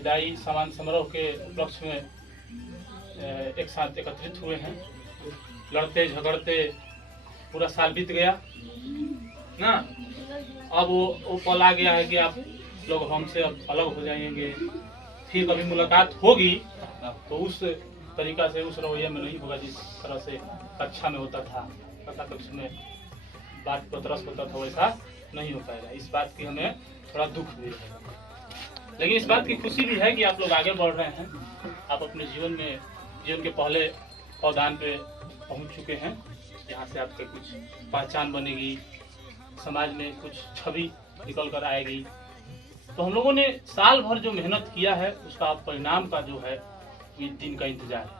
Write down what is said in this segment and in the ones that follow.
विदाई सामान समारोह के उपलक्ष्य में एक साथ एकत्रित हुए हैं। लड़ते झगड़ते पूरा साल बीत गया ना, अब वो पल आ गया है कि आप लोग हमसे अब अलग हो जाएंगे, फिर कभी मुलाकात होगी तो उस तरीका से, उस रवैये में नहीं होगा जिस तरह से कक्षा में होता था, कक्षा कक्ष में बात पत्रस होता था, वैसा नहीं हो पाएगा। इस बात की हमें थोड़ा दुख भी है, लेकिन इस बात की खुशी भी है कि आप लोग आगे बढ़ रहे हैं। आप अपने जीवन के पहले पौधान पे पहुंच चुके हैं, यहाँ से आपके कुछ पहचान बनेगी, समाज में कुछ छवि निकल कर आएगी। तो हम लोगों ने साल भर जो मेहनत किया है उसका परिणाम का जो है इस दिन का इंतजार है।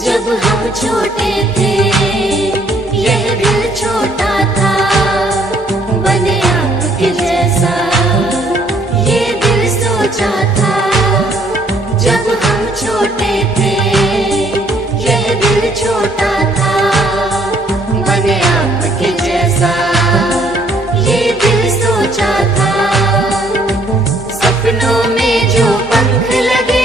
जब हम छोटे थे यह दिल छोटा था, बने आपके जैसा ये दिल सोचा था। जब हम छोटे थे यह दिल छोटा था, बने आपके जैसा ये दिल सोचा था। सपनों में जो पंख लगे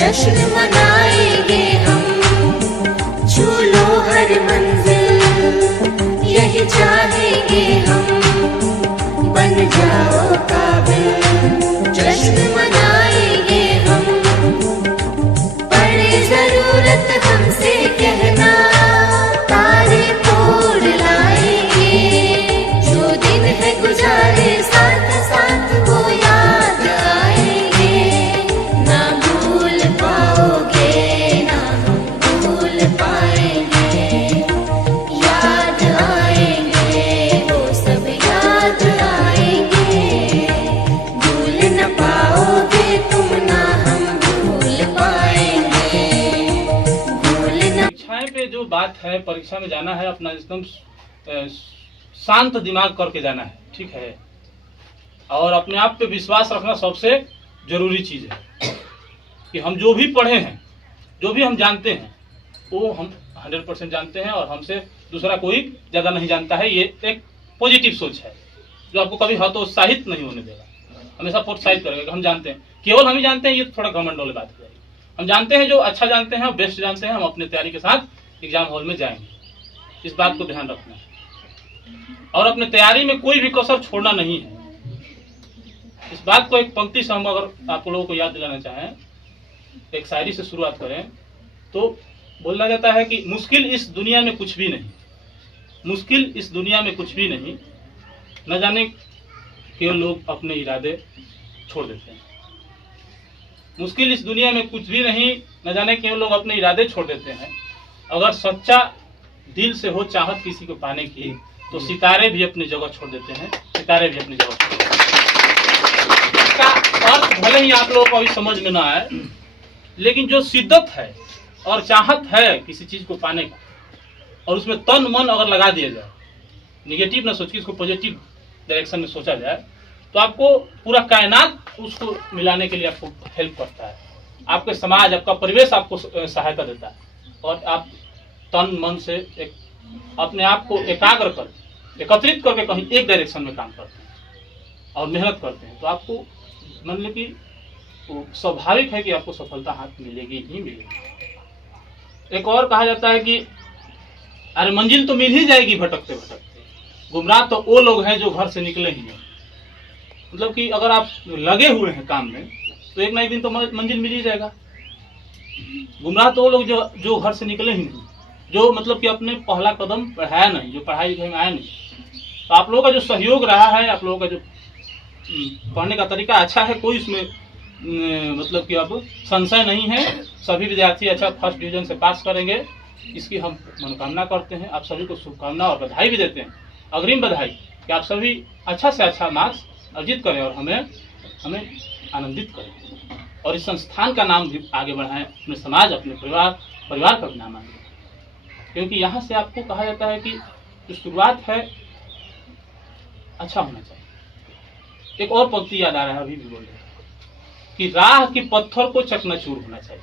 जश्न मनाएंगे हम, छू लो हर मंजिल यही चाहेंगे हम, बन जाओ काबिल। जश्न मनाएंगे हम, पड़े जरूरत हमसे कहना, तारे तोड़ लाएंगे। जो दिन है गुजारे साथ साथ वो याद आएंगे, ना भूल पाओगे ना हम भूल पाएंगे। याद आएंगे वो सब याद आएंगे, भूल न पाओगे तुम ना हम भूल पाएंगे, भूल न। परीक्षाएं पे जो बात है, परीक्षा में जाना है अपना एकदम शांत दिमाग करके जाना है, ठीक है। और अपने आप पे विश्वास रखना सबसे जरूरी चीज है कि हम जो भी पढ़े हैं, जो भी हम जानते हैं, वो हम 100% जानते हैं और हमसे दूसरा कोई ज्यादा नहीं जानता है। ये एक पॉजिटिव सोच है जो आपको कभी हतोत्साहित नहीं होने देगा, हमेशा प्रोत्साहित करेगा कि हम जानते हैं, केवल हम ही जानते हैं, ये थोड़ा घमंड वाली बात हो जाएगी। हम जानते हैं, जो अच्छा जानते हैं, बेस्ट जानते हैं, हम अपने तैयारी के साथ एग्जाम हॉल में जाएंगे। इस बात को ध्यान रखना है। और अपने तैयारी में कोई भी कसर छोड़ना नहीं है। इस बात को एक पंक्ति से हम अगर आप लोगों को याद दिलाना चाहें, एक शायरी से शुरुआत करें तो बोला जाता है कि मुश्किल इस दुनिया में कुछ भी नहीं, मुश्किल इस दुनिया में कुछ भी नहीं, न जाने क्यों लोग अपने इरादे छोड़ देते हैं। मुश्किल इस दुनिया में कुछ भी नहीं, न जाने क्यों लोग अपने इरादे छोड़ देते हैं। अगर सच्चा दिल से हो चाहत किसी को पाने की, तो सितारे भी अपनी जगह छोड़ देते हैं, सितारे भी अपनी जगह छोड़ देते हैं। इसका अर्थ भले ही आप लोगों को अभी समझ में ना आए, लेकिन जो शिद्दत है और चाहत है किसी चीज को पाने का, और उसमें तन मन अगर लगा दिया जाए, निगेटिव ना सोच के इसको पॉजिटिव डायरेक्शन में सोचा जाए, तो आपको पूरा कायनात उसको मिलाने के लिए आपको हेल्प करता है। आपके समाज, आपका परिवेश आपको सहायता देता है, और आप तन मन से एक अपने आप को एकाग्र कर एकत्रित करके कहीं एक डायरेक्शन में काम करते हैं और मेहनत करते हैं, तो आपको मतलब कि स्वाभाविक है कि आपको सफलता हाथ मिलेगी ही मिलेगी। एक और कहा जाता है कि अरे मंजिल तो मिल ही जाएगी भटकते भटकते, गुमराह तो वो लोग हैं जो घर से निकले ही नहीं। मतलब कि अगर आप लगे हुए हैं काम में, तो एक ना एक दिन तो मंजिल मिल ही जाएगा। गुमराह तो वो लोग जो घर से निकले ही नहीं, जो मतलब कि अपने पहला कदम बढ़ाया नहीं, जो पढ़ाई लिखाई में आया नहीं। तो आप लोगों का जो सहयोग रहा है, आप लोगों का जो पढ़ने का तरीका अच्छा है, कोई इसमें मतलब कि अब संशय नहीं है। सभी विद्यार्थी अच्छा फर्स्ट डिवीजन से पास करेंगे, इसकी हम मनोकामना करते हैं। आप सभी को शुभकामना और बधाई भी देते हैं, अग्रिम बधाई कि आप सभी अच्छा से अच्छा मार्क्स अर्जित करें और हमें आनंदित करें, और इस संस्थान का नाम भी आगे बढ़ाएं, अपने समाज, अपने परिवार का भी नाम आगे, क्योंकि यहाँ से आपको कहा जाता है कि जो शुरुआत है अच्छा होना चाहिए। एक और पंक्ति याद आ रहा है, अभी भी बोल रहे हैं कि राह के पत्थर को चकनाचूर होना चाहिए,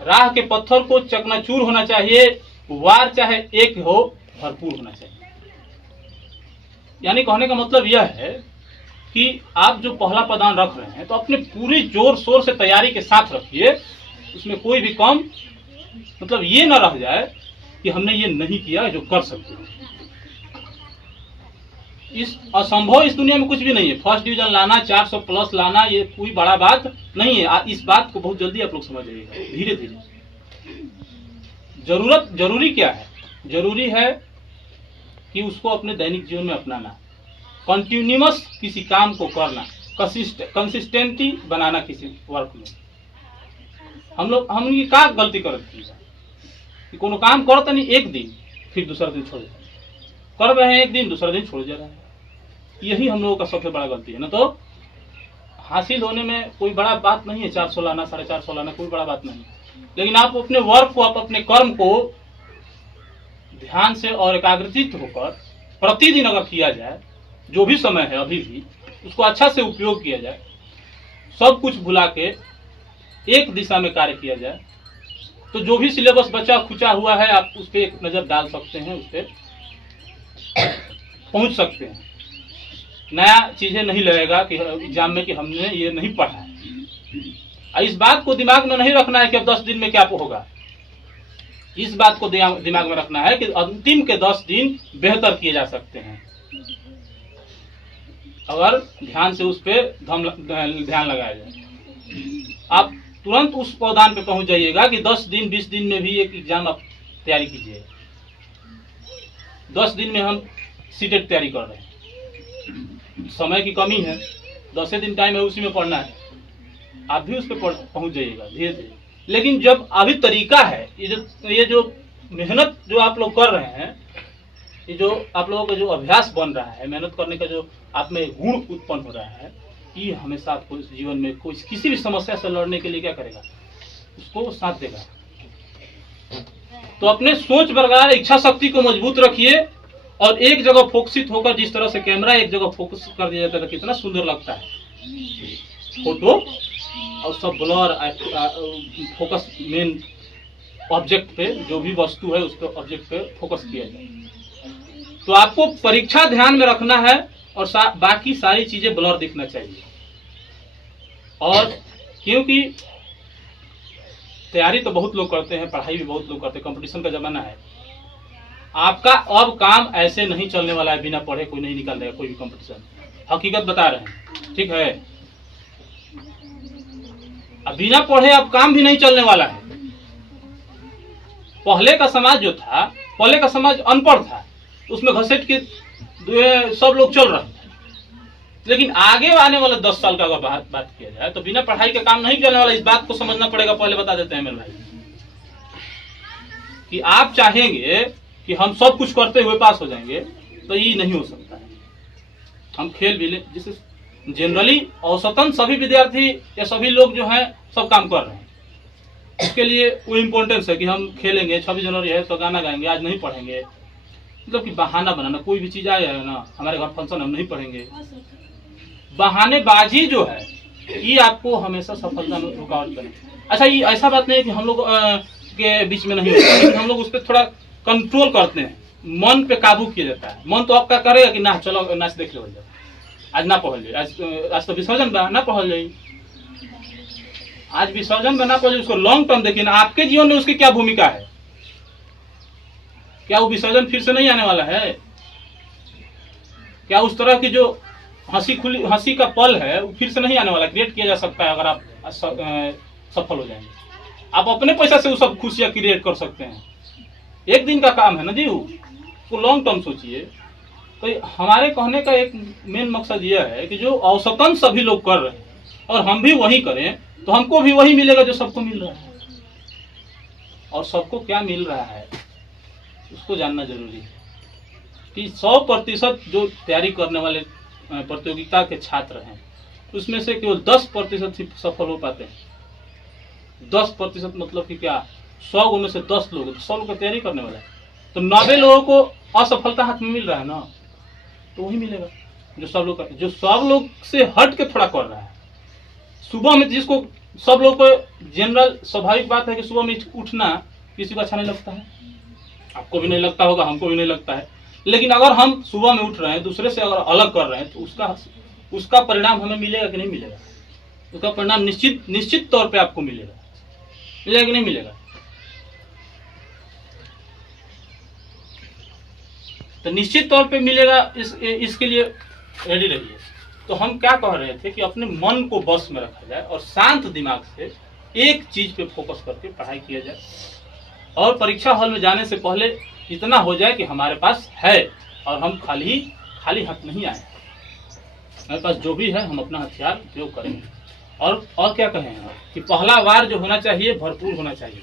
राह के पत्थर को चकनाचूर होना चाहिए, वार चाहे एक हो भरपूर होना चाहिए। यानी कहने का मतलब यह है कि आप जो पहला पदान रख रहे हैं, तो अपने पूरी जोर शोर से तैयारी के साथ रखिए, उसमें कोई भी कम मतलब ये ना रह जाए कि हमने ये नहीं किया जो कर सकते हैं। इस असंभव इस दुनिया में कुछ भी नहीं है। फर्स्ट डिवीजन लाना, 400 प्लस लाना, ये कोई बड़ा बात नहीं है। इस बात को बहुत जल्दी आप लोग समझ जाइएगा, धीरे धीरे। जरूरी क्या है? जरूरी है कि उसको अपने दैनिक जीवन में अपनाना, कंटिन्यूअस किसी काम को करना, कंसिस्टेंटी बनाना किसी वर्क में। हम ये क्या गलती करते हैं कि कोनो काम करते नहीं एक दिन, फिर दूसरा दिन छोड़ देते, कर रहे हैं एक दिन, दूसरा दिन छोड़ जा रहे हैं। यही हम लोगों का सबसे बड़ा गलती है। ना तो हासिल होने में कोई बड़ा बात नहीं है, 400 लाना, 450 लाना कोई बड़ा बात नहीं, लेकिन आप अपने वर्क को, आप अपने कर्म को ध्यान से और एकाग्रचित होकर प्रतिदिन अगर किया जाए, जो भी समय है अभी भी उसको अच्छा से उपयोग किया जाए, सब कुछ भुला के एक दिशा में कार्य किया जाए, तो जो भी सिलेबस बचा खुचा हुआ है आप उस पर एक नजर डाल सकते हैं, उस पर पहुंच सकते हैं। नया चीजें नहीं लगेगा कि एग्जाम में कि हमने ये नहीं पढ़ा है। इस बात को दिमाग में नहीं रखना है कि अब 10 दिन में क्या होगा। इस बात को दिमाग में रखना है कि अंतिम के 10 दिन बेहतर किए जा सकते हैं, अगर ध्यान से उस पर ध्यान लगाया जाए। आप तुरंत उस पौधान पे पहुंच जाइएगा कि 10 दिन 20 दिन में भी एक एग्जाम आप तैयारी कीजिए। 10 दिन में हम सीटेट तैयारी कर रहे हैं, समय की कमी है, 10 दिन टाइम है, उसी में पढ़ना है, आप भी उस पर पहुंच जाइएगा धीरे धीरे। लेकिन जब अभी तरीका है, ये जो मेहनत जो आप लोग कर रहे हैं, ये जो आप लोगों का जो अभ्यास बन रहा है, मेहनत करने का जो आप में गुण उत्पन्न हो रहा है, ये हमेशा आपको इस जीवन में कोई किसी भी समस्या से लड़ने के लिए क्या करेगा, उसको साथ देगा। तो अपने सोच बरकरार, इच्छा शक्ति को मजबूत रखिए, और एक जगह फोकसित होकर, जिस तरह से कैमरा एक जगह फोकस कर दिया जाता है, कितना सुंदर लगता है फोटो, और सब ब्लर, फोकस मेन ऑब्जेक्ट पे, जो भी वस्तु है उस पर ऑब्जेक्ट पे फोकस किया जाए। तो आपको परीक्षा ध्यान में रखना है, और बाकी सारी चीजें ब्लर दिखना चाहिए। और क्योंकि तैयारी तो बहुत लोग करते हैं, पढ़ाई भी बहुत लोग करते हैं, कंपटीशन का जमाना है, आपका अब काम ऐसे नहीं चलने वाला है, बिना पढ़े कोई नहीं निकल देगा कोई भी कंपटीशन, हकीकत बता रहे हैं, ठीक है। अब बिना पढ़े अब काम भी नहीं चलने वाला है। पहले का समाज जो था, पहले का समाज अनपढ़ था, उसमें घसेट के सब लोग चल रहे थे। लेकिन आगे आने वाले 10 साल का अगर बात किया जाए तो बिना पढ़ाई का काम नहीं चलने वाला। इस बात को समझना पड़ेगा, पहले बता देते हैं मेरे भाई, कि आप चाहेंगे कि हम सब कुछ करते हुए पास हो जाएंगे तो ये नहीं हो सकता है। हम खेल भी ले, जिसे जनरली औसतन सभी विद्यार्थी या सभी लोग जो हैं सब काम कर रहे हैं, इसके लिए वो इम्पोर्टेंस है कि हम खेलेंगे, 26 जनवरी है तो गाना गाएंगे, आज नहीं पढ़ेंगे, मतलब कि बहाना बनाना। कोई भी चीज आ जाए ना, हमारे घर फंक्शन हम नहीं पढ़ेंगे, बहानेबाजी जो है ये आपको हमेशा सफलता में रुकावट करे। अच्छा, ये ऐसा बात नहीं है कि हम लोग के बीच में नहीं होता, लेकिन हम लोग उस पर थोड़ा कंट्रोल करते हैं, मन पे काबू किया जाता है। मन तो आपका करेगा कि ना चलो नाच देख लो, आज ना पढ़ ले, आज तो विसर्जन बा, ना पढ़ ले, आज विसर्जन बना पड़े। उसको लॉन्ग टर्म देखिए ना, आपके जीवन में उसकी क्या भूमिका है, क्या वो विसर्जन फिर से नहीं आने वाला है? क्या उस तरह की जो हंसी का पल है वो फिर से नहीं आने वाला? क्रिएट किया जा सकता है अगर आप सफल हो जाएंगे। आप अपने पैसा से वो सब खुशियां क्रिएट कर सकते हैं, एक दिन का काम है ना जी, वो लॉन्ग टर्म सोचिए। तो हमारे कहने का एक मेन मकसद यह है कि जो औसतन सभी लोग कर रहे हैं और हम भी वही करें तो हमको भी वही मिलेगा जो सबको मिल रहा है। और सबको क्या मिल रहा है उसको जानना जरूरी है कि 100% जो तैयारी करने वाले प्रतियोगिता के छात्र हैं उसमें से केवल 10% ही सफल हो पाते हैं। 10% मतलब कि क्या, 100 में से 10 लोग, 100 लोग का तैयारी करने वाला है तो 90 लोगों को असफलता हाथ में मिल रहा है ना, तो वही मिलेगा जो सब लोग जो सब लोग से हट के थोड़ा कर रहा है। सुबह में जिसको सब लोग को जनरल स्वाभाविक बात है कि सुबह में उठना किसी को अच्छा नहीं लगता है, आपको भी नहीं लगता होगा, हमको भी नहीं लगता है। लेकिन अगर हम सुबह में उठ रहे हैं, दूसरे से अगर अलग कर रहे हैं तो उसका परिणाम हमें मिलेगा कि नहीं मिलेगा? उसका परिणाम निश्चित तौर पे आपको मिलेगा कि नहीं मिलेगा? तो निश्चित तौर पे मिलेगा। इसके लिए रेडी रहिए। तो हम क्या कह रहे थे कि अपने मन को बस में रखा जाए और शांत दिमाग से एक चीज पे फोकस करके पढ़ाई किया जाए और परीक्षा हॉल में जाने से पहले इतना हो जाए कि हमारे पास है और हम खाली हाथ नहीं आए, हमारे पास जो भी है हम अपना हथियार उपयोग करेंगे। और क्या कहें कि पहला वार जो होना चाहिए भरपूर होना चाहिए।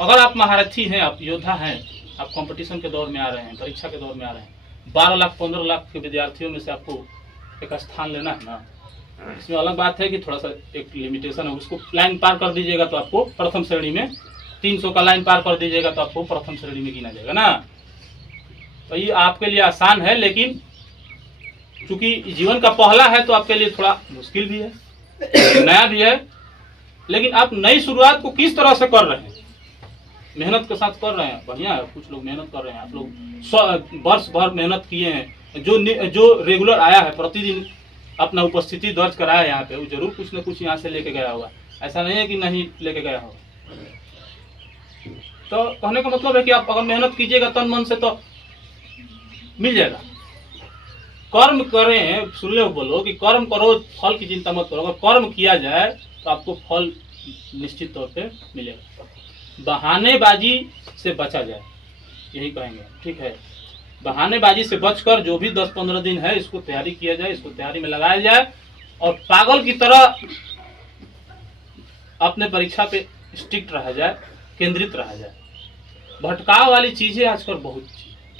अगर आप महारथी हैं, आप योद्धा हैं, आप कंपटीशन के दौर में आ रहे हैं, परीक्षा के दौर में आ रहे हैं, 12 लाख 15 लाख के विद्यार्थियों में से आपको एक स्थान लेना है ना, इसमें अलग बात है कि थोड़ा सा एक लिमिटेशन है, उसको लाइन पार कर दीजिएगा तो आपको प्रथम श्रेणी में, 300 का लाइन पार कर दीजिएगा तो आपको प्रथम श्रेणी में गिना जाएगा ना। तो ये आपके लिए आसान है, लेकिन चूंकि जीवन का पहला है तो आपके लिए थोड़ा मुश्किल भी है, नया भी है। लेकिन आप नई शुरुआत को किस तरह से कर रहे हैं, मेहनत के साथ कर रहे हैं, बढ़िया है। कुछ लोग मेहनत कर रहे हैं, आप लोग वर्ष भर मेहनत किए हैं, जो रेगुलर आया है, प्रतिदिन अपना उपस्थिति दर्ज कराया यहाँ पे, वो जरूर कुछ न कुछ यहाँ से लेके गया होगा, ऐसा नहीं है कि नहीं लेके गया होगा। तो कहने का मतलब है कि आप अगर मेहनत कीजिएगा तन मन से तो मिल जाएगा। कर्म करें, सुन लो, बोलो कि कर्म करो, फल की चिंता मत करो। अगर कर्म किया जाए तो आपको फल निश्चित तौर पे मिलेगा। बहानेबाजी से बचा जाए, यही कहेंगे, ठीक है। बहानेबाजी से बचकर जो भी 10-15 दिन है इसको तैयारी किया जाए, इसको तैयारी में लगाया जाए और पागल की तरह अपने परीक्षा पे स्ट्रिक्ट रहा जाए, केंद्रित रहा जाए। भटकाव वाली चीजें आजकल बहुत,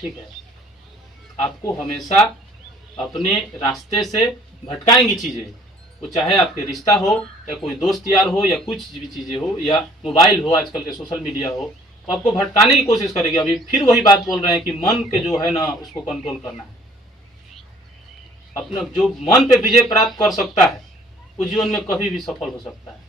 ठीक है, आपको हमेशा अपने रास्ते से भटकाएंगी चीजें, वो चाहे आपके रिश्ता हो या कोई दोस्त यार हो या कुछ भी चीजें हो या मोबाइल हो, आजकल के सोशल मीडिया हो, तो आपको भटकाने की कोशिश करेगी। अभी फिर वही बात बोल रहे हैं कि मन के जो है ना उसको कंट्रोल करना है। अपना जो मन पे विजय प्राप्त कर सकता है वो जीवन में कभी भी सफल हो सकता है।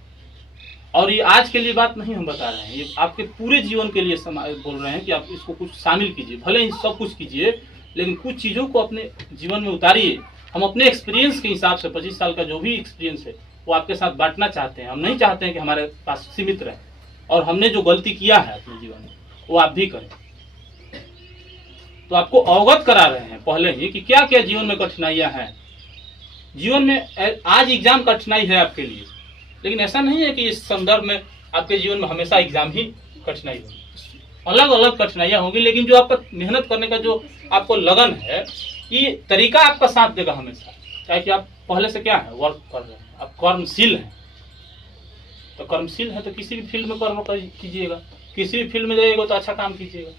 और ये आज के लिए बात नहीं हम बता रहे हैं, ये आपके पूरे जीवन के लिए बोल रहे हैं कि आप इसको कुछ शामिल कीजिए। भले ही सब कुछ कीजिए, लेकिन कुछ चीजों को अपने जीवन में उतारिए। हम अपने एक्सपीरियंस के हिसाब से 25 साल का जो भी एक्सपीरियंस है वो आपके साथ बांटना चाहते हैं। हम नहीं चाहते हैं कि हमारे पास सीमित रहे, और हमने जो गलती किया है अपने जीवन में वो आप भी करें। तो आपको अवगत करा रहे हैं पहले ही कि क्या क्या जीवन में कठिनाइयां हैं। जीवन में आज एग्जाम कठिनाई है आपके लिए, लेकिन ऐसा नहीं है कि इस संदर्भ में आपके जीवन में हमेशा एग्जाम ही कठिनाई होगी। अलग अलग कठिनाइयां होंगी, लेकिन जो आपका मेहनत करने का जो आपको लगन है, ये तरीका आपका साथ देगा हमेशा। चाहे कि आप पहले से क्या है, वर्क कर रहे हैं, आप कर्मशील हैं, तो कर्मशील है तो किसी भी फील्ड में कर्म कीजिएगा, किसी भी फील्ड में जाइएगा तो अच्छा काम कीजिएगा।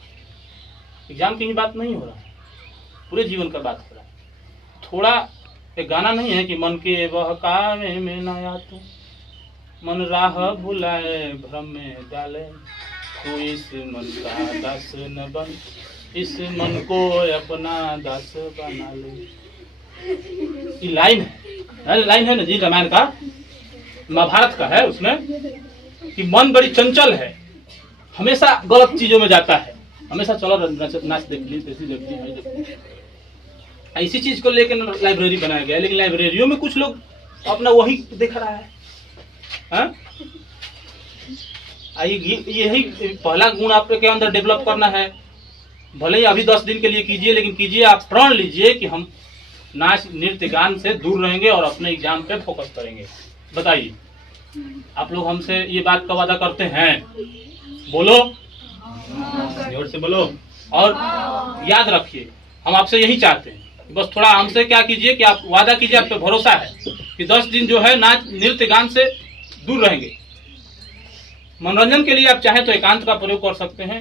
एग्जाम की ही बात नहीं हो रहा है, पूरे जीवन का बात हो रहा है। थोड़ा एक गाना नहीं है कि मन के बहकावे में न आ तू, मन राह भुलाए भ्रम में डाले, तू इस मन का दास न बन, इस मन को अपना दास बना ले। ये लाइन है ना जी, रामायण का, महाभारत का है, उसमें कि मन बड़ी चंचल है, हमेशा गलत चीजों में जाता है, हमेशा चलो नाच देख ली, देख ली। इसी चीज को लेकर लाइब्रेरी बनाया गया है, लेकिन लाइब्रेरियों में कुछ लोग अपना वही दिख रहा है। यही पहला गुण आपके अंदर डेवलप करना है। भले ही अभी 10 दिन के लिए कीजिए, लेकिन कीजिए, आप प्रण लीजिए कि हम नाच नृत्य गान से दूर रहेंगे और अपने एग्जाम पे फोकस करेंगे। बताइए, आप लोग हमसे ये बात का वादा करते हैं? बोलो, जोर से बोलो। और याद रखिए, हम आपसे यही चाहते हैं, बस थोड़ा हमसे क्या कीजिए कि आप वादा कीजिए, आप पे भरोसा है कि 10 दिन जो है नाच नृत्य गान से दूर रहेंगे। मनोरंजन के लिए आप चाहे तो एकांत का प्रयोग कर सकते हैं।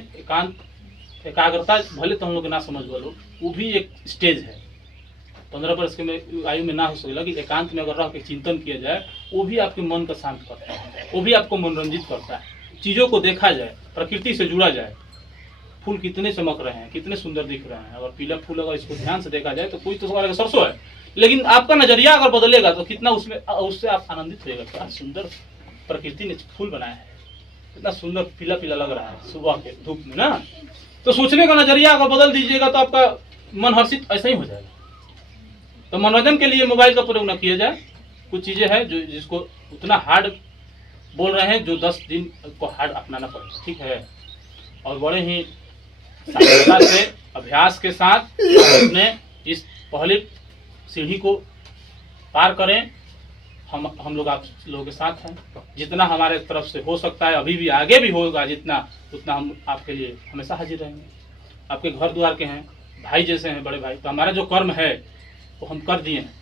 एकाग्रता भले तो हम लोग ना समझ वालों, वो भी एक स्टेज है। 15 वर्ष के आयु में ना हो सकेगा कि एकांत में अगर रह के चिंतन किया जाए, वो भी आपके मन को शांत करता है, वो भी आपको मनोरंजित करता है। चीजों को देखा जाए, प्रकृति से जुड़ा जाए। फूल कितने चमक रहे हैं, कितने सुंदर दिख रहे हैं, अगर पीला फूल अगर इसको ध्यान से देखा जाए तो कोई तो सरसों है, लेकिन आपका नजरिया अगर बदलेगा तो कितना उससे आप आनंदित होगा। क्या सुंदर प्रकृति ने फूल बनाया है, कितना सुंदर पीला पीला लग रहा है सुबह के धूप में ना। तो सोचने का नजरिया अगर बदल दीजिएगा तो आपका मन हर्षित ऐसा ही हो जाएगा। तो मनोरंजन के लिए मोबाइल का प्रयोग न किया जाए। कुछ चीजें हैं जो जिसको उतना हार्ड बोल रहे हैं, जो 10 दिन को हार्ड अपनाना पड़ेगा, ठीक है। और बड़े ही सावधानता से अभ्यास के साथ अपने इस पहली सीढ़ी को पार करें। हम लोग आप लोगों के साथ हैं, जितना हमारे तरफ से हो सकता है, अभी भी आगे भी होगा जितना, उतना हम आपके लिए हमेशा हाजिर रहेंगे। आपके घर द्वार के हैं, भाई जैसे हैं, बड़े भाई। तो हमारा जो कर्म है वो हम कर दिए हैं,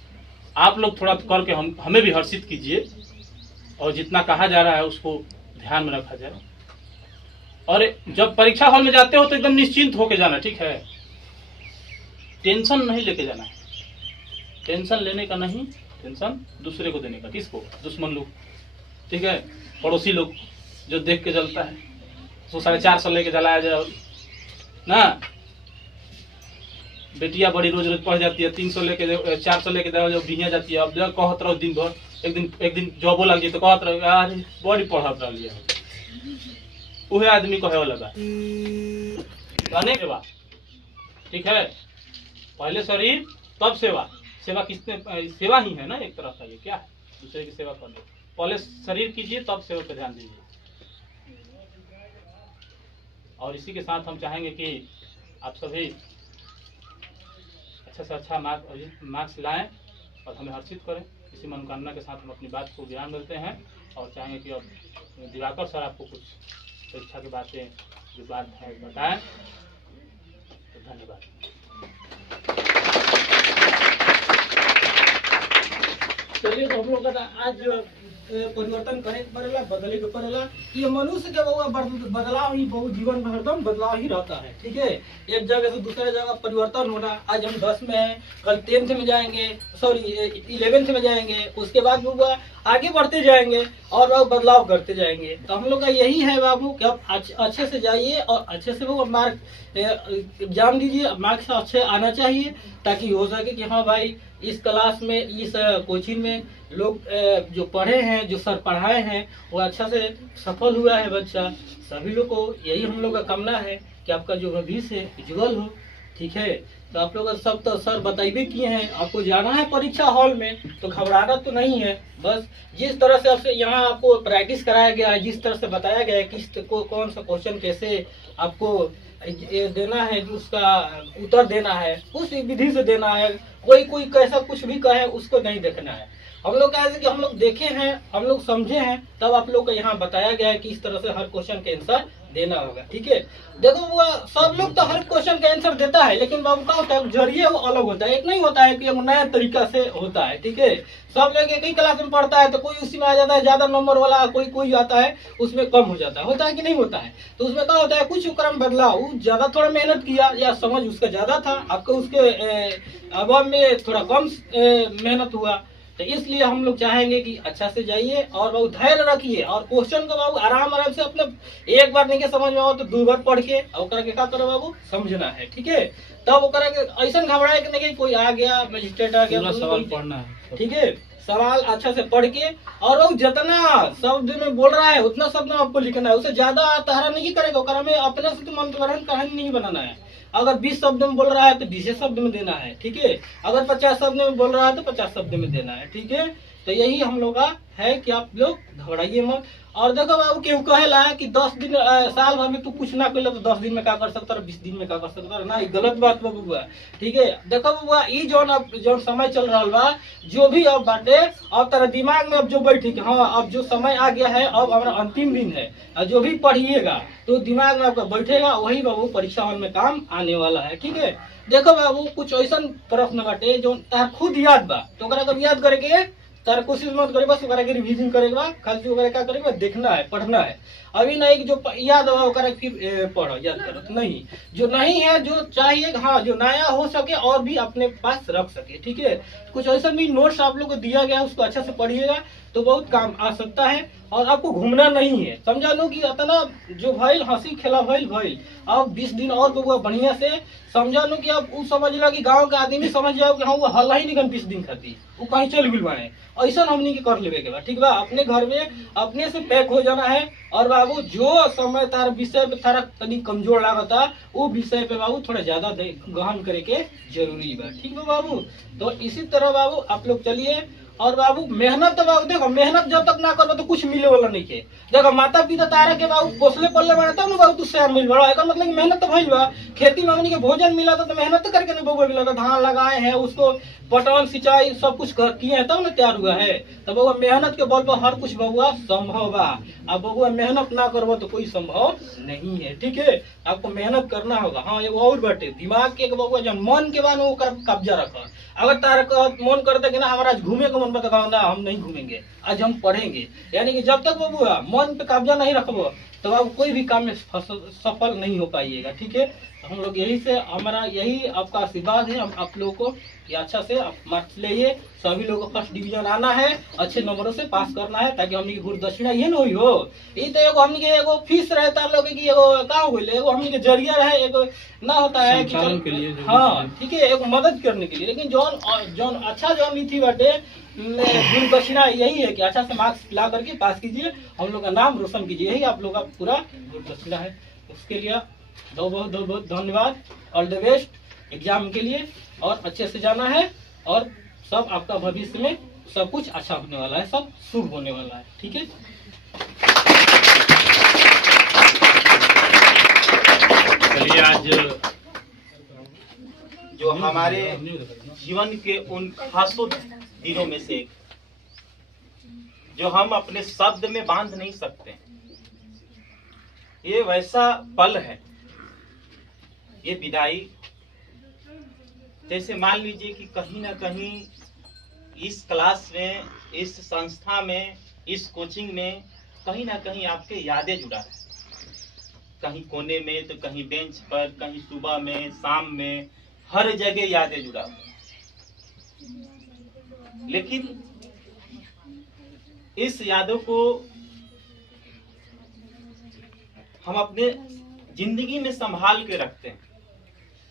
आप लोग थोड़ा करके हमें भी हर्षित कीजिए, और जितना कहा जा रहा है उसको ध्यान में रखा जाए। और जब परीक्षा हॉल में जाते हो तो एकदम निश्चिंत होके जाना, ठीक है। टेंशन नहीं लेके जाना है, टेंशन लेने का नहीं, टेंशन दूसरे को देने का। किसको? दुश्मन लोग, ठीक है, पड़ोसी लोग जो देख के जलता है, तो 450 लेके जलाया जाए ना। बेटिया बड़ी रोज रोज पढ़ जाती है, 300 लेके 400 लेके जाओ बिहिया जाती है। अब कहत रहो दिन भर, एक दिन जॉबो लग जाए तो कहत रहो यार बड़ी पढ़त रही है, वही आदमी कहे लगा कहने के बाद, ठीक है। पहले शरीर तब सेवा। सेवा किसने? सेवा ही है ना एक तरह का, ये क्या है? दूसरे की सेवा करने। पहले शरीर कीजिए, तब सेवा पर ध्यान दीजिए। और इसी के साथ हम चाहेंगे कि आप सभी अच्छा से अच्छा मार्क्स लाएं और हमें हर्षित करें। इसी मनोकामना के साथ हम अपनी बात को विराम देते हैं और चाहेंगे कि अब दिवाकर सर आपको कुछ परीक्षा की बातें जो बात है बताएं। तो धन्यवाद। चलिए, तो हम लोग का आज परिवर्तन करे पड़ेला, बदले के पड़ेला। ये मनुष्य के बदलाव ही बहुत जीवन में हरदम बदलाव ही रहता है, ठीक है। एक जगह से दूसरे जगह परिवर्तन होना। आज हम 10 में हैं, कल 10th में जाएंगे, सॉरी 11th में जाएंगे, उसके बाद भी आगे बढ़ते जाएंगे और बदलाव करते जाएंगे। तो हम लोग का यही है बाबू कि आप अच्छे से जाइए और अच्छे से वो मार्क एग्जाम दीजिए। मार्क्स अच्छे आना चाहिए ताकि हो सके कि हाँ भाई इस क्लास में, इस कोचिंग में लोग जो पढ़े हैं, जो सर पढ़ाए हैं, वो अच्छा से सफल हुआ है बच्चा। सभी लोग को यही हम लोग का कामना है कि आपका जो भविष्य है उज्जवल हो। ठीक है। तो आप लोग सब तो सर बताइए किए हैं, आपको जाना है परीक्षा हॉल में तो घबराना तो नहीं है। बस जिस तरह से आपसे यहाँ आपको प्रैक्टिस कराया गया है, जिस तरह से बताया गया है किस को कौन सा क्वेश्चन कैसे आपको ये देना है, उसका उत्तर देना है, उस विधि से देना है। कोई कैसा कुछ भी कहे उसको नहीं देखना है। हम लोग कैसे कि हम लोग देखे हैं, हम लोग समझे हैं, तब आप लोग को यहाँ बताया गया है कि इस तरह से हर क्वेश्चन के आंसर देना होगा। ठीक है। देखो वो सब लोग तो हर क्वेश्चन का आंसर देता है, लेकिन बाबू का होता है जरिए वो अलग होता है। एक नहीं होता है कि एक नया तरीका से होता है। ठीक है। सब लोग एक ही क्लास में पढ़ता है तो कोई उसी में आ जाता है ज्यादा नंबर वाला, कोई आता है उसमें कम हो जाता है कि नहीं होता है। तो उसमें क्या होता है, कुछ क्रम बदला, वो ज्यादा थोड़ा मेहनत किया या समझ उसका ज्यादा था, आपको उसके अभाव में थोड़ा कम मेहनत हुआ। तो इसलिए हम लोग चाहेंगे कि अच्छा से जाइए और बहुत धैर्य रखिए और क्वेश्चन को बाबू आराम से अपने एक बार नहीं के समझ में आओ तो 2 बार पढ़ के और करके क्या करो बाबू समझना है। ठीक है। तब वो करेंगे ऐसा घबराए कि नहीं कोई आ गया मजिस्ट्रेट आ गया, पूरा सवाल पढ़ना है। ठीक है। सवाल अच्छा से पढ़ के और वो जितना शब्द में बोल रहा है उतना शब्द में आपको लिखना है, उससे ज्यादा तहरा नहीं करेगा। ओकरा में अपने से तो मंत्रवरण कहानी नहीं बनाना है। अगर 20 शब्द में बोल रहा है तो 20 शब्द में देना है। ठीक है। अगर 50 शब्द में बोल रहा है तो 50 शब्द में देना है। ठीक है। तो यही हम लोग का है कि आप लोग घबराइए मत। और देखो बाबू केहू कहेला है कि 10 दिन साल भर में तू कुछ ना कर तो 10 दिन में क्या कर सकता है, 20 दिन में क्या कर सकता है ना, ये गलत बात बा बबुआ। ठीक है। देखो बबुआ ई जौन समय चल रहा बा, जो भी अब बाटे अब तेरा दिमाग में अब जो बैठी कि हाँ अब जो समय आ गया है, अब हमारा अंतिम दिन है, और जो भी पढ़िएगा तो दिमाग में आपका बैठेगा, वही बाबू परीक्षा हॉल में काम आने वाला है। ठीक है। देखो बाबू कुछ ऐसा प्रश्न बाटे जो तार खुद याद बा तो ओकरा कब याद करके तार कोशिश मत करे, बस ओकरा के रिवीजन करेगा, खाली ओकरा क्या करेगा देखना है पढ़ना है। अभी नहीं कि जो याद हुआ ओकरा फिर पढ़ो याद करो, नहीं जो नहीं है जो चाहिए हाँ जो नया हो सके और भी अपने पास रख सके। ठीक है। कुछ ऐसा भी नोट्स आप लोग को दिया गया है उसको अच्छा से पढ़िएगा तो बहुत काम आ सकता है। और आपको घूमना नहीं है, समझा लो कि इतना जो भइल हंसी खेला भइल अब 20 दिन और बबुआ बढ़िया से समझा लो कि अब समझ लो कि गांव के आदमी समझ जाओ कि हाँ वो हल्ला ही निकल 20 दिन खाती वो कहीं चल गई बाए। ऐसा हमनी के कर लेवे के बाद ठीक बा, अपने घर में अपने से पैक हो जाना है। और बाबू जो समय तार विषय पे तारा तनी कमजोर लागता वो विषय पे बाबू थोड़ा ज्यादा गहन करे के जरूरी बा। ठीक बा बाबू। तो इसी तरह बाबू आप लोग चलिए। और बाबू मेहनत तो बाबू देखो मेहनत जब तक ना करो तो कुछ मिले वाला नहीं है। देखो माता पिता तारा के बाबू पोसले पलले बड़ा तब ना बाबू तू शहर मिल बड़ा है मतलब मेहनत तो भइल बा। खेती में हमनी के भोजन मिला तो मेहनत तो करके ना बबुआ मिला, धान लगाए हैं उसको पटवन सिंचाई सब कुछ किए हैं तब ना तैयार हुआ है। तो बबुआ मेहनत के बल पर हर कुछ बबुआ संभव बा। अब बबुआ मेहनत ना करबो तो कोई संभव नहीं है। ठीक है। आपको मेहनत करना होगा। हाँ एगो और बाटे दिमाग के बबुआ जब मन के बाद वो कब्जा रखा। अगर तारा मन करता कि ना हमारा आज घूमे का मन बताओ ना हम नहीं घूमेंगे, आज हम पढ़ेंगे, यानी कि जब तक बबुआ मन पे कब्जा नहीं रखबो तो आप कोई भी काम में सफल नहीं हो पाइएगा। ठीक है। हम लोग यही से हमारा यही आपका आशीर्वाद है हम आप लोगों को कि अच्छा से आप मार्क्स लेइए, सभी लोगों को फर्स्ट डिवीजन आना है, अच्छे नंबरों से पास करना है ताकि हमनी की गुरु दक्षिणा ये न हुई हो। ये तो एगो हमनी के एगो फीस रहता लोग की एगो का होइले एगो हमनी के जरिया रहे एगो ना होता है कि के लिए हाँ ठीक है एगो मदद करने के लिए। लेकिन जौन अच्छा जौन नीति बाटे गुरु दक्षिणा यही है कि अच्छा से मार्क्स ला करके पास कीजिए, हम लोग का नाम रोशन कीजिए, यही आप लोग का पूरा गुरु दक्षिणा है। उसके लिए बहुत धन्यवाद। ऑल द बेस्ट एग्जाम के लिए और अच्छे से जाना है और सब आपका भविष्य में सब कुछ अच्छा होने वाला है, सब शुभ होने वाला है। ठीक है। चलिए आज जो हमारे जीवन के उन खासों दिनों में से एक जो हम अपने शब्द में बांध नहीं सकते, ये वैसा पल है, ये विदाई। जैसे मान लीजिए कि कहीं ना कहीं इस क्लास में, इस संस्था में, इस कोचिंग में कहीं ना कहीं आपके यादें जुड़ा है, कहीं कोने में तो कहीं बेंच पर, कहीं सुबह में, शाम में, हर जगह यादें जुड़ा है। लेकिन इस यादों को हम अपने जिंदगी में संभाल के रखते हैं।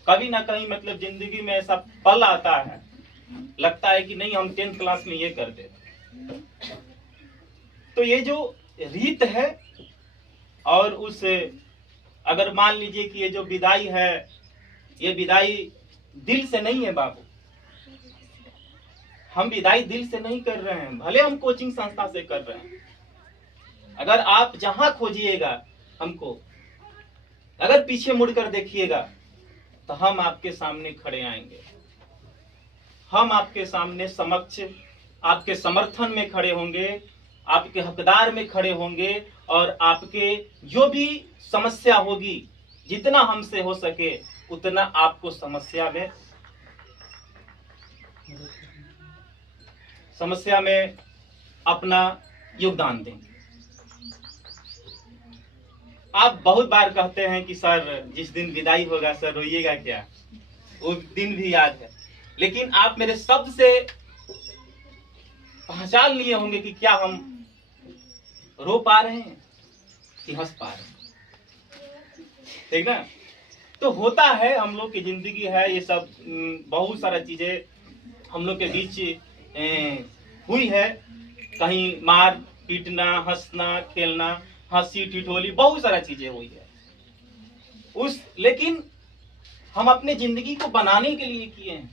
कभी ना कहीं मतलब जिंदगी में ऐसा पल आता है, लगता है कि नहीं हम 10th क्लास में ये कर देते। तो ये जो रीत है और उस अगर मान लीजिए कि ये जो विदाई है ये विदाई दिल से नहीं है बाबू, हम विदाई दिल से नहीं कर रहे हैं, भले हम कोचिंग संस्था से कर रहे हैं। अगर आप जहां खोजिएगा हमको, अगर पीछे मुड़कर देखिएगा तो हम आपके सामने खड़े आएंगे, हम आपके सामने समक्ष आपके समर्थन में खड़े होंगे, आपके हकदार में खड़े होंगे, और आपके जो भी समस्या होगी जितना हमसे हो सके उतना आपको समस्या में अपना योगदान देंगे। आप बहुत बार कहते हैं कि सर जिस दिन विदाई होगा सर रोइएगा क्या, वो दिन भी याद है, लेकिन आप मेरे शब्द से पहचान लिए होंगे कि क्या हम रो पा रहे हैं कि हंस पा रहे हैं, ठीक ना। तो होता है, हम लोग की जिंदगी है, ये सब बहुत सारा चीजें हम लोग के बीच हुई है, कहीं मार पीटना, हंसना खेलना, हंसी ठिठोली, बहुत सारा चीजें हुई है लेकिन हम अपने जिंदगी को बनाने के लिए किए हैं।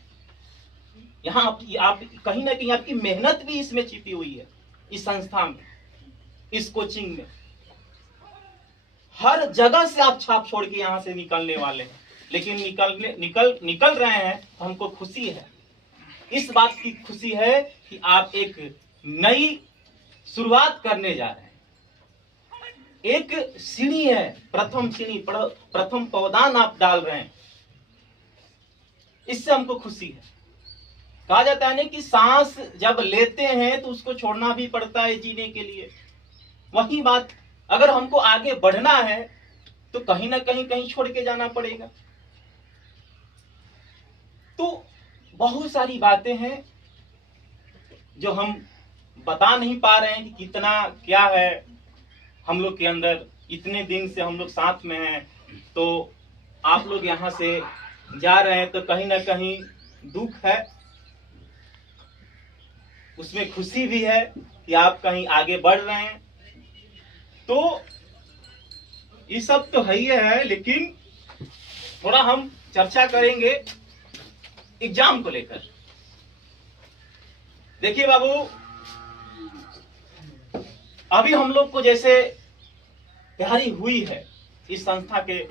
यहाँ आप कहीं ना कहीं आपकी मेहनत भी इसमें छिपी हुई है, इस संस्था में, इस कोचिंग में। हर जगह से आप छाप छोड़ के यहाँ से निकलने वाले हैं, लेकिन निकल रहे हैं तो हमको खुशी है, इस बात की खुशी है कि आप एक नई शुरुआत करने जा रहे हैं। एक सीढ़ी है, प्रथम सीढ़ी, प्रथम पौधान आप डाल रहे हैं, इससे हमको खुशी है। कहा जाता है ना कि सांस जब लेते हैं तो उसको छोड़ना भी पड़ता है जीने के लिए। वही बात, अगर हमको आगे बढ़ना है तो कहीं ना कहीं छोड़ के जाना पड़ेगा। तो बहुत सारी बातें हैं जो हम बता नहीं पा रहे हैं कि कितना क्या है हम लोग के अंदर। इतने दिन से हम लोग साथ में हैं, तो आप लोग यहाँ से जा रहे हैं तो कहीं ना कहीं दुख है, उसमें खुशी भी है कि आप कहीं आगे बढ़ रहे हैं। तो ये सब तो है ही है, लेकिन थोड़ा हम चर्चा करेंगे एग्जाम को लेकर। देखिए बाबू, अभी हम लोग को जैसे तैयारी हुई है इस संस्था के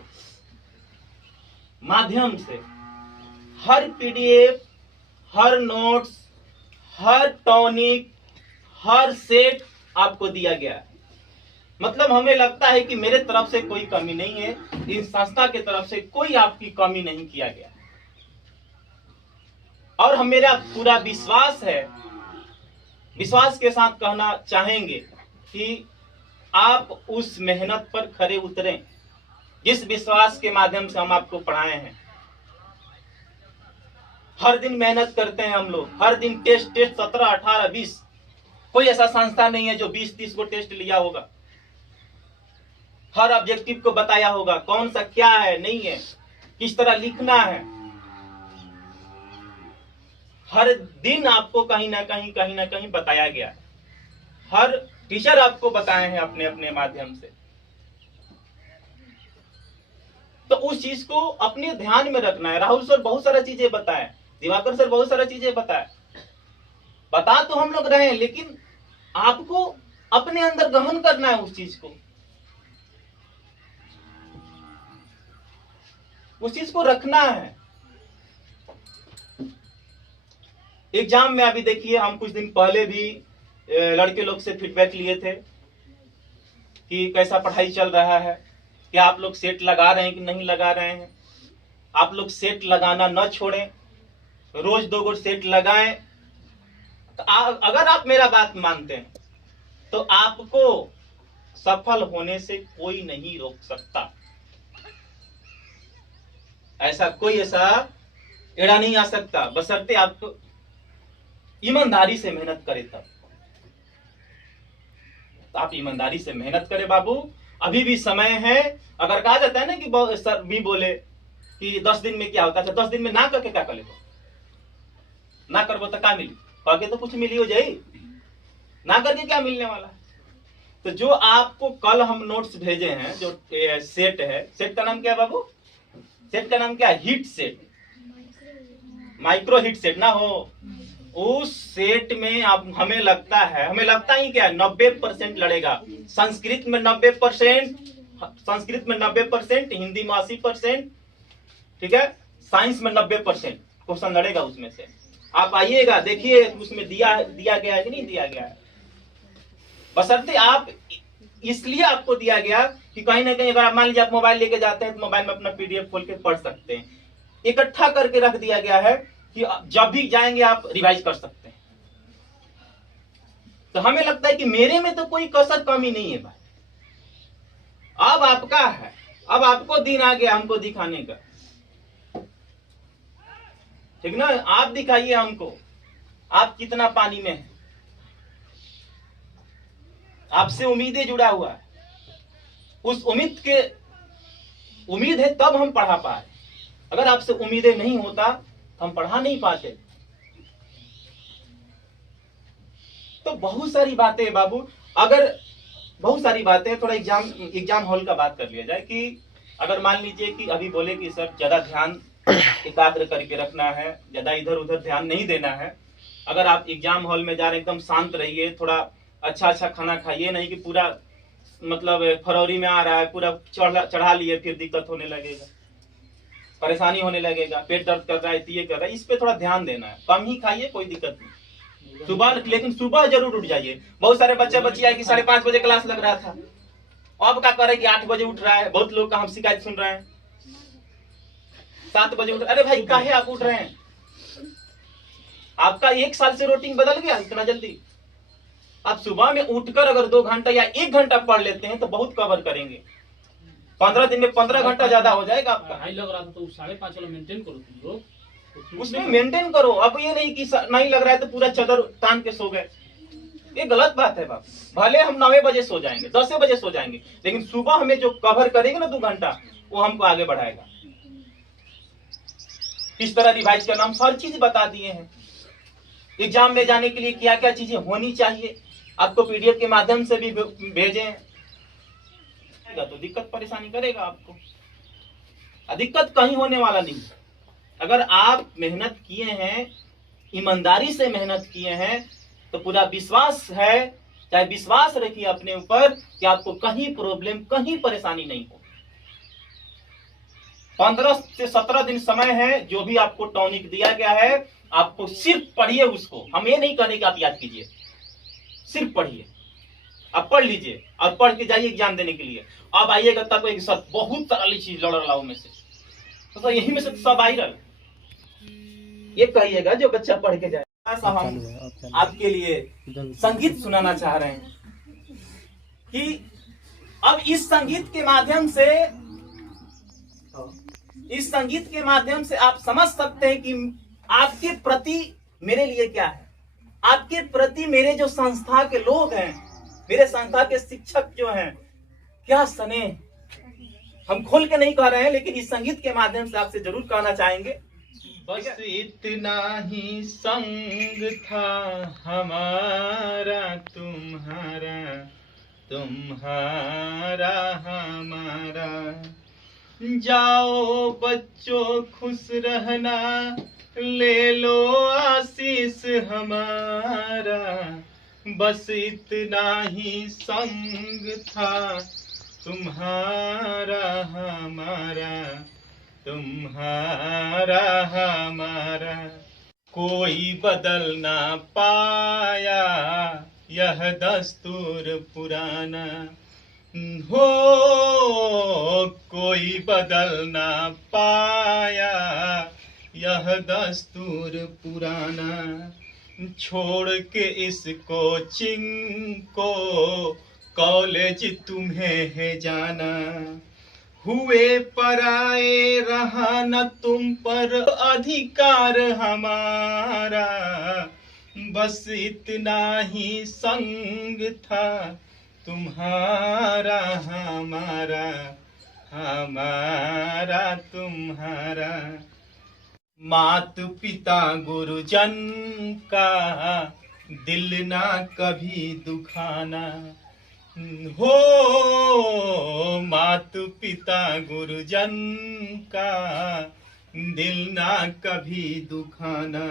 माध्यम से, हर पीडीएफ, हर नोट्स, हर टॉनिक, हर सेट आपको दिया गया है। मतलब हमें लगता है कि मेरे तरफ से कोई कमी नहीं है, इन संस्था के तरफ से कोई आपकी कमी नहीं किया गया, और मेरा पूरा विश्वास है, विश्वास के साथ कहना चाहेंगे कि आप उस मेहनत पर खरे उतरें जिस विश्वास के माध्यम से हम आपको पढ़ाए हैं। हर दिन मेहनत करते हैं हम लोग, हर दिन टेस्ट 17, 18, 20, कोई ऐसा संस्था नहीं है जो 20-30 को टेस्ट लिया होगा। हर ऑब्जेक्टिव को बताया होगा, कौन सा क्या है, नहीं है, किस तरह लिखना है। हर दिन आपको कहीं ना कहीं बताया गया है, हर टीचर आपको बताए हैं अपने अपने माध्यम से। तो उस चीज को अपने ध्यान में रखना है। राहुल सर बहुत सारा चीजें बताए, दिवाकर सर बहुत सारा चीजें बताए, बता तो हम लोग रहे हैं, लेकिन आपको अपने अंदर गहन करना है उस चीज को, उस चीज को रखना है। एग्जाम में अभी देखिए, हम कुछ दिन पहले भी लड़के लोग से फीडबैक लिए थे कि कैसा पढ़ाई चल रहा है, क्या आप लोग सेट लगा रहे हैं कि नहीं लगा रहे हैं। आप लोग सेट लगाना न छोड़ें, रोज 2 सेट लगाएं। तो अगर आप मेरा बात मानते हैं तो आपको सफल होने से कोई नहीं रोक सकता। ऐसा कोई ऐसा एड़ा नहीं आ सकता, बशर्ते आप ईमानदारी से मेहनत करें। तब तो आप ईमानदारी से मेहनत करें बाबू, अभी भी समय है। अगर कहा जाता है ना कि सर भी बोले कि 10 दिन में क्या होता है, 10 दिन में ना करके क्या करेगा, ना करबो तो क्या मिली, करके तो कुछ मिली हो जाए, ना करके क्या मिलने वाला है। तो जो आपको कल हम नोट्स भेजे हैं, जो सेट है, सेट का नाम क्या है बाबू? सेट का नाम क्या है? Heat set, micro heat set ना हो। उस सेट में अब हमें लगता ही क्या है, 90% लड़ेगा। संस्कृत में 90%, हिंदी में 80%, ठीक है, साइंस में 90% क्वेश्चन लड़ेगा उसमें से। आप आइएगा, देखिए उसमें दिया गया है कि नहीं दिया गया है। बशर्ते आप, इसलिए आपको दिया गया कि कहीं ना कहीं अगर आप मान लीजिए आप मोबाइल लेके जाते हैं तो मोबाइल में अपना पीडीएफ खोल के पढ़ सकते हैं। इकट्ठा करके रख दिया गया है कि जब भी जाएंगे आप रिवाइज कर सकते हैं। तो हमें लगता है कि मेरे में तो कोई कसर कमी नहीं है भाई। अब आपका है, अब आपको दिन आ गया हमको दिखाने का, ठीक ना। आप दिखाइए हमको आप कितना पानी में है। आपसे उम्मीदें जुड़ा हुआ है, उस उम्मीद है तब हम पढ़ा पाए। अगर आपसे उम्मीदें नहीं होता तो हम पढ़ा नहीं पाते। तो बहुत सारी बातें हैं बाबू, अगर बहुत सारी बातें, थोड़ा एग्जाम हॉल का बात कर लिया जाए कि अगर मान लीजिए कि अभी बोले कि सर ज्यादा ध्यान एकाग्र करके रखना है, ज्यादा इधर उधर ध्यान नहीं देना है। अगर आप एग्जाम हॉल में जा रहे हैं एकदम शांत रहिए, थोड़ा अच्छा खाना खाइए, नहीं कि पूरा मतलब फरवरी में आ रहा है पूरा चढ़ा लिए, फिर दिक्कत होने लगेगा, परेशानी होने लगेगा, पेट दर्द कर रहा है, ये कर रहा है। इस पे थोड़ा ध्यान देना है, कम ही खाइए, कोई दिक्कत नहीं। सुबह, लेकिन सुबह जरूर उठ जाइए। बहुत सारे बच्चे आए कि 5:30 बजे क्लास लग रहा था, अब क्या करे कि 8 बजे उठ रहा है। बहुत लोग का हम शिकायत सुन रहे हैं, 7 बजे उठ। अरे भाई काहे आप उठ रहे हैं? आपका 1 साल से रूटीन बदल गया इतना जल्दी? आप सुबह में उठकर अगर 2 घंटा या 1 घंटा पढ़ लेते हैं तो बहुत कवर करेंगे। 15 दिन में 15 घंटा ज्यादा हो जाएगा आपका। हाई लग रहा था तो 5:30 वाला मेंटेन करो तुम लोग, उसमें मेंटेन करो। अब ये नहीं कि नहीं लग रहा है तो पूरा चादर तान के सो गए, ये गलत बात है बाप। भले हम 9 बजे सो जाएंगे, 10 बजे सो जाएंगे, लेकिन सुबह हमें जो कवर करेंगे ना 2 घंटा, वो हमको आगे बढ़ाएगा। किस तरह रिवाइज करना हम हर चीज बता दिए हैं। एग्जाम में जाने के लिए क्या क्या चीजें होनी चाहिए आपको पीडीएफ के माध्यम से भी भेजें। तो दिक्कत परेशानी करेगा आपको, दिक्कत कहीं होने वाला नहीं। अगर आप मेहनत किए हैं, ईमानदारी से मेहनत किए हैं, तो पूरा विश्वास है, चाहे विश्वास रखिए अपने ऊपर कि आपको कहीं प्रॉब्लम, कहीं परेशानी नहीं हो। 15 से 17 दिन समय है, जो भी आपको टॉनिक दिया गया है, आपको सिर्फ पढ़िए उसको। हम ये नहीं कहने कि आप याद कीजिए, सिर्फ पढ़िए, आप पढ़ लीजिए और पढ़ के जाइए एग्जाम देने के लिए। अब आइएगा तब एक साथ बहुत तरह चीज लड़ रहा हूं में से, तो यही में से सब आई रहा। ये कहिएगा जो बच्चा पढ़ के जाए। हम आपके लिए संगीत सुनाना चाह रहे हैं कि अब इस संगीत के माध्यम से आप समझ सकते हैं कि आपके प्रति मेरे लिए क्या है, आपके प्रति मेरे जो संस्था के लोग हैं, मेरे संस्था के शिक्षक जो हैं, क्या स्नेह। हम खोल के नहीं कह रहे हैं, लेकिन इस संगीत के माध्यम से आपसे जरूर कहना चाहेंगे। बस इतना ही संग था हमारा तुम्हारा, तुम्हारा हमारा। जाओ बच्चों खुश रहना, ले लो आशीष हमारा। बस इतना ही संग था तुम्हारा हमारा, तुम्हारा हमारा। कोई बदल ना पाया यह दस्तूर पुराना हो, कोई बदल ना पाया यह दस्तूर पुराना। छोड़ के इस कोचिंग को कॉलेज तुम्हें है जाना। हुए पराए रहा न तुम पर अधिकार हमारा। बस इतना ही संग था तुम्हारा हमारा, हमारा तुम्हारा। मात पिता गुरुजन का दिल ना कभी दुखाना। हो मातु पिता गुरुजन का दिल ना कभी दुखाना,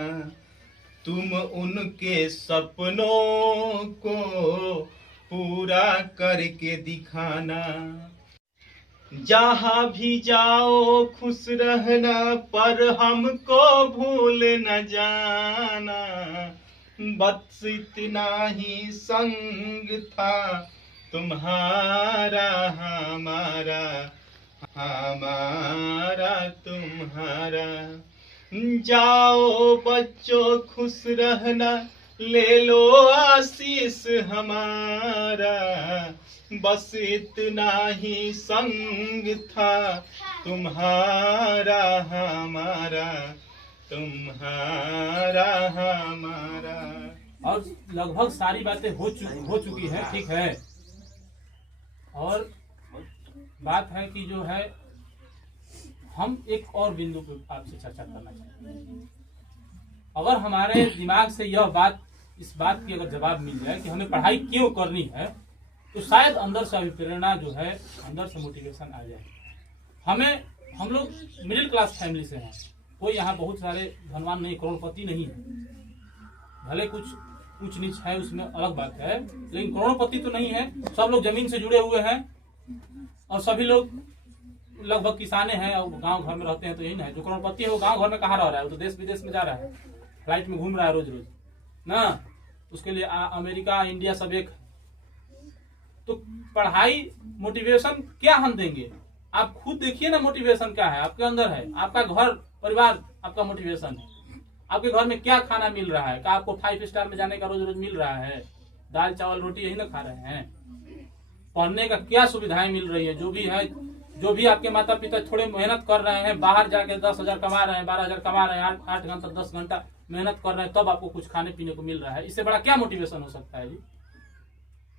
तुम उनके सपनों को पूरा करके दिखाना। जहाँ भी जाओ खुश रहना, पर हमको भूल न जाना, बस इतना ही संग था तुम्हारा हमारा, हमारा तुम्हारा। जाओ बच्चों खुश रहना, ले लो आशीष हमारा, बस इतना ही संग था तुम्हारा हमारा, तुम्हारा हमारा। और लगभग सारी बातें हो चुकी है, ठीक है। और बात है कि जो है हम एक और बिंदु पर आपसे चर्चा करना चाहते हैं। अगर हमारे दिमाग से यह बात, इस बात की अगर जवाब मिल जाए कि हमें पढ़ाई क्यों करनी है, तो शायद अंदर से अभिप्रेरणा जो है, अंदर से मोटिवेशन आ जाए। हम लोग मिडिल क्लास फैमिली से हैं, कोई यहाँ बहुत सारे धनवान नहीं, करोड़पति नहीं है। भले कुछ ऊंच नीच है, उसमें अलग बात है, लेकिन करोड़पति तो नहीं है। सब लोग जमीन से जुड़े हुए हैं और सभी लोग लगभग किसाने हैं और गांव घर में रहते हैं। तो यही ना है, जो करोड़पति है वो गांव घर में कहाँ रह रहा है, वो तो देश विदेश में जा रहा है, फ्लाइट में घूम रहा है रोज रोज ना। उसके लिए अमेरिका इंडिया सब एक। तो पढ़ाई मोटिवेशन क्या हम देंगे? आप खुद देखिए ना, मोटिवेशन क्या है आपके अंदर है। आपका घर परिवार आपका मोटिवेशन है। आपके घर में क्या खाना मिल रहा है? क्या आपको 5 स्टार में जाने का रोज रोज मिल रहा है? दाल चावल रोटी यही ना खा रहे हैं। पढ़ने का क्या सुविधाएं मिल रही है? जो भी है, जो भी आपके माता पिता थोड़े मेहनत कर रहे हैं, बाहर जाके 10,000 कमा रहे हैं, 12,000 कमा रहे हैं, 8 घंटा 10 घंटा मेहनत कर रहे हैं, तब आपको कुछ खाने पीने को मिल रहा है। इससे बड़ा क्या मोटिवेशन हो सकता है जी?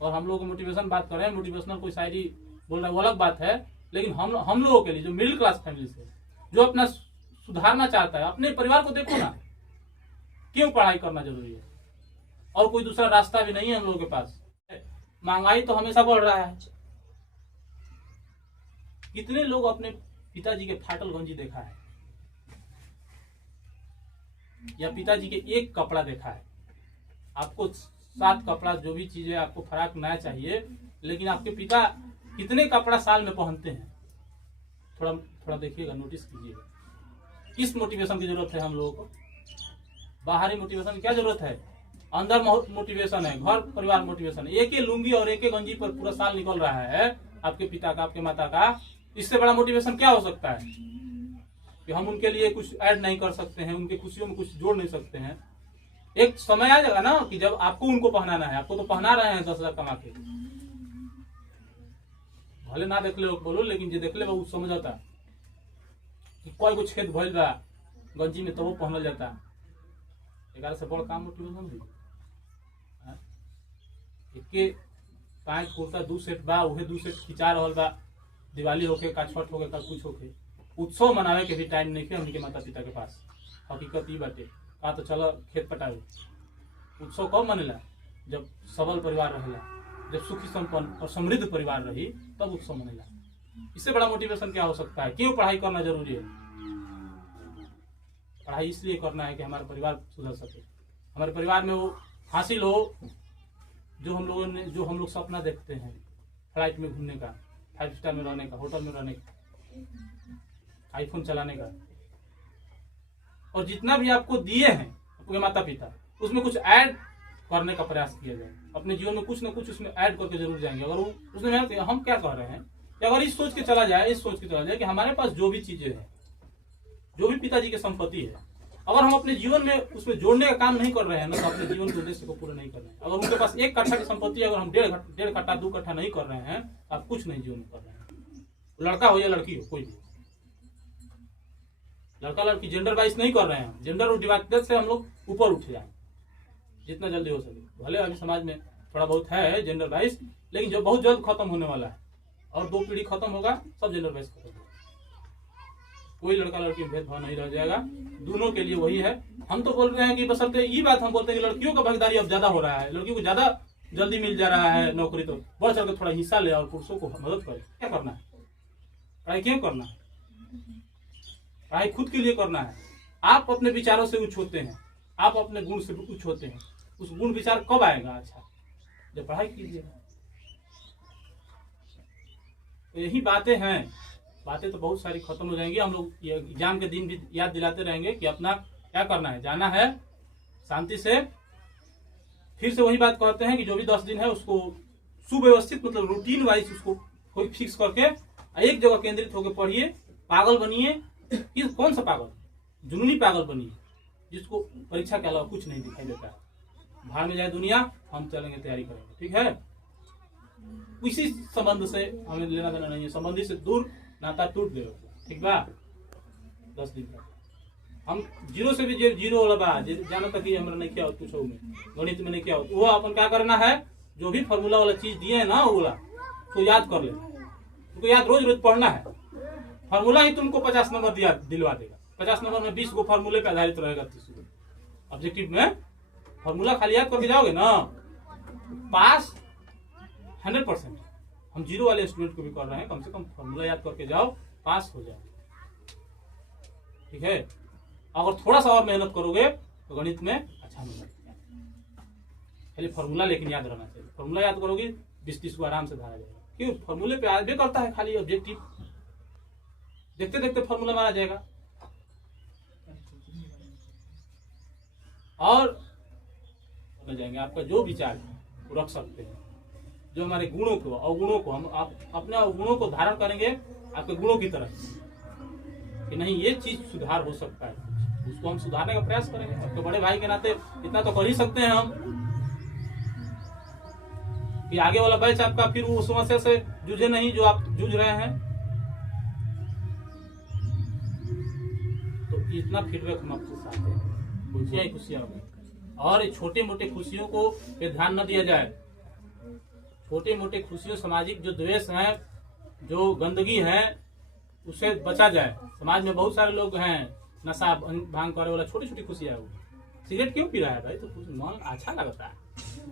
और हम लोग मोटिवेशन बात कर रहे हैं, मोटिवेशनल कोई शायरी बोल रहा है, वो अलग बात है। लेकिन हम लोगों के लिए, जो मिडिल क्लास फैमिली से, जो अपना सुधारना चाहता है, अपने परिवार को देखो ना, क्यों पढ़ाई करना जरूरी है? और कोई दूसरा रास्ता भी नहीं है हम लोगों के पास। महंगाई तो हमेशा बढ़ रहा है। कितने लोग अपने पिताजी के फाटल गंजी देखा है, या पिताजी के एक कपड़ा देखा है? आपको 7 कपड़ा, जो भी चीजें आपको फराक नया चाहिए, लेकिन आपके पिता कितने कपड़ा साल में पहनते हैं? थोड़ा देखिएगा, नोटिस कीजिएगा। किस मोटिवेशन की जरूरत है हम लोगों को? बाहरी मोटिवेशन की क्या जरूरत है? अंदर मोटिवेशन है, घर परिवार मोटिवेशन है। एक ही लुंगी और एक ही गंजी पर पूरा साल निकल रहा है आपके पिता का, आपके माता का। इससे बड़ा मोटिवेशन क्या हो सकता है कि हम उनके लिए कुछ ऐड नहीं कर सकते हैं, उनके खुशियों में कुछ जोड़ नहीं सकते हैं? एक समय आ जाएगा ना कि जब आपको उनको पहनाना है। आपको तो पहना रहे हैं 10,000 कमा के, भले ना देख ले बोलो, लेकिन जो देख ले वो समझ आता कि कोई कुछ छेद भइल बा गंजी में, तो वो पहनल जाता। 11 से बड़ काम मोटिवेशन है। एके पैंट कुर्ता 2 सेट बा, उहे 2 सेट खिंचा रहल बा। दिवाली होके का, छठ होके का, कुछ होके, उत्सव मनावे के भी टाइम नहीं थे हमने के माता पिता के पास। हकीकत ई बाटे। का तो चलो खेत पटावे। उत्सव कब मनेला? जब सबल परिवार रहेला, जब सुखी संपन्न और समृद्ध परिवार रही, तब उत्सव मनेला। इससे बड़ा मोटिवेशन क्या हो सकता है? क्यों पढ़ाई करना जरूरी है? पढ़ाई इसलिए करना है कि हमारा परिवार सुधर सके, हमारे परिवार में वो हासिल हो जो हम लोग सपना देखते हैं, फ्लाइट में घूमने का, 5 स्टार में रहने का, होटल में रहने का, आईफोन चलाने का। और जितना भी आपको दिए हैं आपके माता पिता, उसमें कुछ ऐड करने का प्रयास किया जाए। अपने जीवन में कुछ ना कुछ उसमें ऐड करके जरूर जाएंगे। अगर वो उसमें हम क्या कह रहे हैं कि अगर इस सोच के चला जाए कि हमारे पास जो भी चीजें हैं, जो भी पिताजी की संपत्ति है, अगर हम अपने जीवन में उसमें जोड़ने का काम नहीं कर रहे हैं ना, तो अपने जीवन के उद्देश्य को पूरा नहीं कर रहे हैं। अगर उनके पास 1 कट्ठा की संपत्ति है, अगर हम 1.5 कट्ठा 2 कट्ठा नहीं कर रहे हैं, तो आप कुछ नहीं जीवन में कर रहे हैं। लड़का हो या लड़की हो, कोई भी, लड़का लड़की जेंडर वाइज नहीं कर रहे हैं। जेंडर और डिवाइड से हम लोग ऊपर उठ जाए जितना जल्दी हो सके। भले अभी समाज में थोड़ा बहुत है जेंडर वाइज, लेकिन जो बहुत जल्द खत्म होने वाला है, और 2 पीढ़ी खत्म होगा, सब जेंडर वाइज खत्म होगा। कोई लड़का लड़की में भेदभाव नहीं रह जाएगा, दोनों के लिए वही है। हम तो बोल रहे हैं कि बशर्ते ये बात हम बोलते हैं कि लड़कियों का भागीदारी अब ज्यादा हो रहा है, लड़कियों को ज्यादा जल्दी मिल जा रहा है नौकरी, तो बढ़ चढ़ के थोड़ा हिस्सा ले और पुरुषों को मदद करे। क्या करना है? पढ़ाई क्यों करना है? पढ़ाई खुद के लिए करना है। आप अपने विचारों से उच्च होते हैं, आप अपने गुण से उच्च होते हैं। उस गुण विचार कब आएगा? अच्छा, जब पढ़ाई कीजिएगा। तो यही बातें हैं। बातें तो बहुत सारी खत्म हो जाएंगी। हम लोग ये एग्जाम के दिन भी याद दिलाते रहेंगे कि अपना क्या करना है, जाना है शांति से। फिर से वही बात कहते हैं कि जो भी 10 दिन है उसको सुव्यवस्थित, मतलब रूटीन वाइज उसको कोई फिक्स करके एक जगह केंद्रित होकर पढ़िए। पागल बनिए। कि कौन सा पागल? जुनूनी पागल बनिए जिसको परीक्षा के अलावा कुछ नहीं दिखाई देता है। बाहर में जाए दुनिया, हम चलेंगे, तैयारी करेंगे, ठीक है। इसी संबंध से हमें लेना देना नहीं है। संबंधी से दूर नाता टूट गए, ठीक बा। 10 दिन तक हम जीरो से भी जीरो वाला बा जाना तक ही हमारा नहीं क्या हो, कुछ में गणित में नहीं क्या हो। वो अपन क्या करना है, जो भी फॉर्मूला वाला चीज दिए है ना, वो वाला तो याद कर ले। तुमको याद रोज रोज पढ़ना है। फॉर्मूला ही तुमको 50 नंबर दिलवा देगा। 50 नंबर में 20 को फॉर्मूले पे आधारित रहेगा। 30 ऑब्जेक्टिव में फॉर्मूला खाली याद करके जाओगे ना, पास 100%। हम जीरो वाले स्टूडेंट को भी कर रहे हैं, कम से कम फॉर्मूला याद करके जाओ, पास हो जाओ, ठीक है। अगर थोड़ा सा और मेहनत करोगे तो गणित में अच्छा नंबर। खाली फॉर्मूला लेकिन याद रहना चाहिए। फॉर्मूला याद करोगे 20-30 को आराम से धारा जाएगा। क्यों? फॉर्मूले पे आगे करता है खाली ऑब्जेक्टिव, देखते देखते फॉर्मूला मारा जाएगा। और जाएंगे आपका जो विचार है वो रख सकते हैं। जो हमारे गुणों को, अवगुणों को, हम अपने अवगुणों को धारण करेंगे आपके गुणों की तरह, कि नहीं ये चीज सुधार हो सकता है, उसको हम सुधारने का प्रयास करेंगे। आपके बड़े भाई के नाते इतना तो कर ही सकते हैं हम कि आगे वाला बैच आपका फिर वो समस्या से जूझे नहीं जो आप जूझ रहे हैं। तो इतना फीडबैक हम आपके साथ हैं, खुशियां ही खुशियां होंगी। और छोटे मोटे खुशियों को पे ध्यान न दिया जाए। छोटे मोटे खुशियों, सामाजिक जो द्वेष है, जो गंदगी है, उससे बचा जाए। समाज में बहुत सारे लोग हैं नशा भांग करे वाला, छोटी छोटी खुशियां। वो सिगरेट क्यों पी रहा है भाई? तो कुछ मन अच्छा लगता है,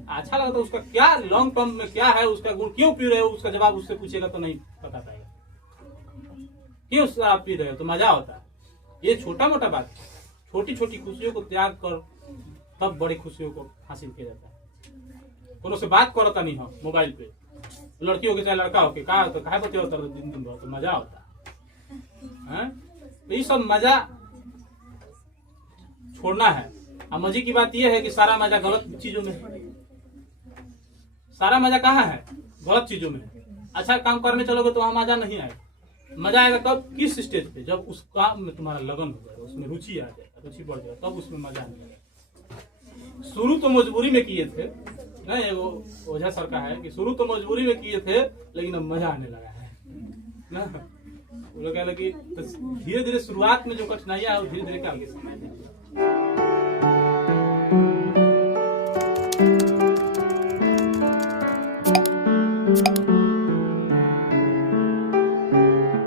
अच्छा लगता है। उसका क्या लॉन्ग टर्म में क्या है, उसका गुण क्यों पी रहे हो, उसका जवाब उससे पूछेगा तो नहीं बता पाएगा। क्यों आप पी रहे हो? तो मजा होता है। ये छोटा मोटा बात, छोटी छोटी खुशियों को त्याग कर तब बड़ी खुशियों को हासिल किया जाता है। कोनो से बात करता नहीं हो मोबाइल पे, लड़की हो के चाहे लड़का हो के, कहा तो कहा बच्चे होता है, दिन दिन भर तो मजा होता है। तो ये सब मजा छोड़ना है। अब मजे की बात यह है कि सारा मजा गलत चीजों में है। सारा मजा कहाँ है? गलत चीजों में है। अच्छा काम करने चलोगे तो वहां मजा नहीं आएगा। मजा आएगा कब? किस स्टेज पे? जब उस काम में तुम्हारा लगन हो जाएगा, उसमें रुचि आ जाएगा, रुचि बढ़ जाएगा, तब उसमें मजा आने लगेगा। शुरू तो मजबूरी में किए थे ना, ये वो ओझा सर का है कि शुरू तो मजबूरी में किए थे लेकिन अब मजा आने लगा है ना। वो लोग कह लगे धीरे धीरे शुरुआत में जो कठिनाइयां है वो धीरे धीरे आगे समय